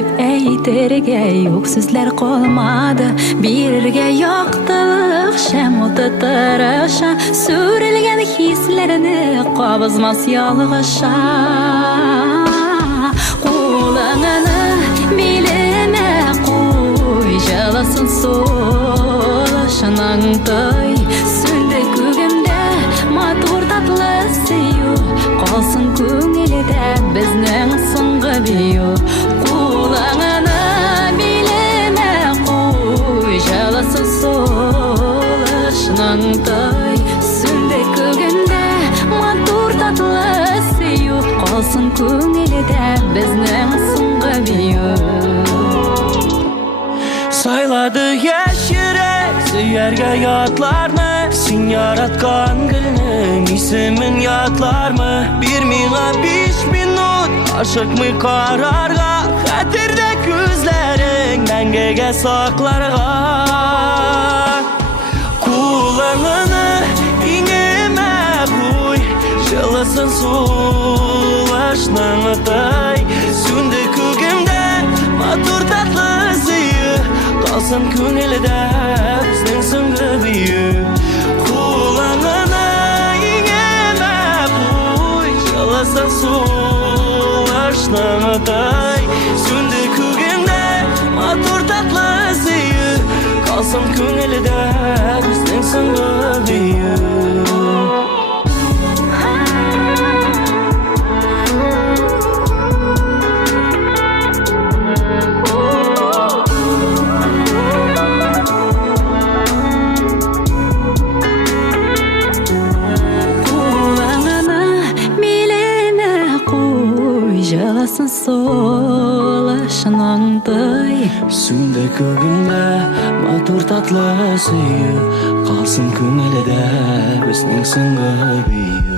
dip eyterge yok sözler kolmadı. Birge yoktılık şem otatarışa sürülgen hislerini qabızmas yalğışa. Kulağını bileme koy jalasın solaşınan toy. Sünde kөгімде матур татлы сыйы қалсын көңілде біздің соңғы бейі. Құлағына билеме қой жаласын солышынан той. Сөнде көгімде матур татлы сыйы қалсын көңілде біздің соңғы бейі. Sayladı yaşırek Süyerge yatlar mı? Sin yaratkan gülünün ismin yatlar mı? Bir mina 5 minut aşık mı kararga? Hatırda gözlerin mengege saklarga. Kulağını ineme koy Jılısın sulaşnan atay. Sünde kөгімде матур татлы сыйы қалсын көңілде біздің соңғы бейі. Құлағына инеме қой жаласын солашынан атай. Сөнде көгімде матур татлы сыйы қалсын көңілде біздің соңғы бейі. Jalasın solaşınan toy. Sünde kөгімде матур татлы сыйы қалсын көңілде біздің соңғы бейі.